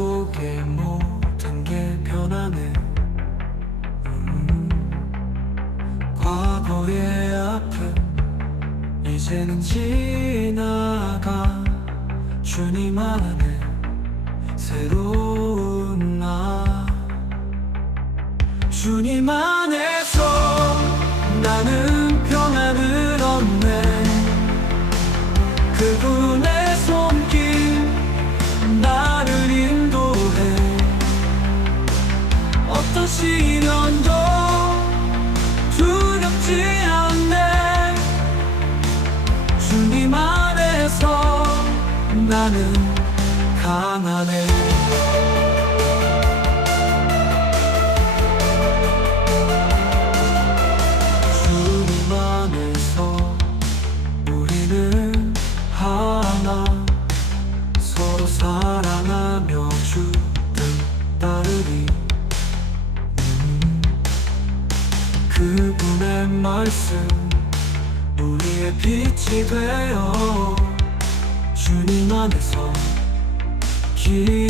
속에 모든 게 변하네 음, 과거의 아픔 이제는 지나가. 주님 안에 새로운 나는 가난해 주님 안에서 우리는 하나. 서로 사랑하며 주등 따르니 음, 그분의 말씀 우리의 빛이 되어 주님 안에서 길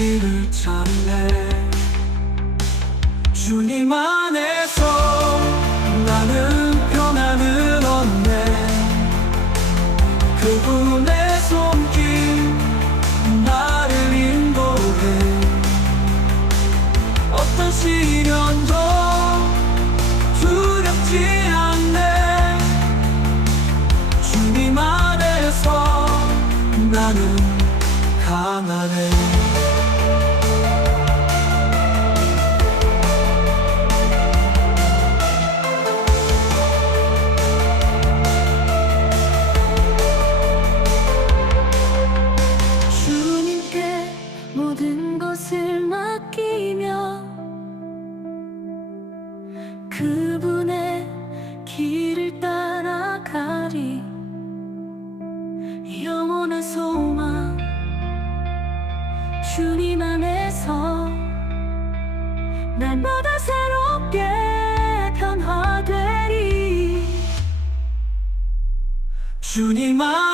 그분의 길을 따라가리. 영원한 소망 주님 안에서 날마다 새롭게 변화되리. 주님 안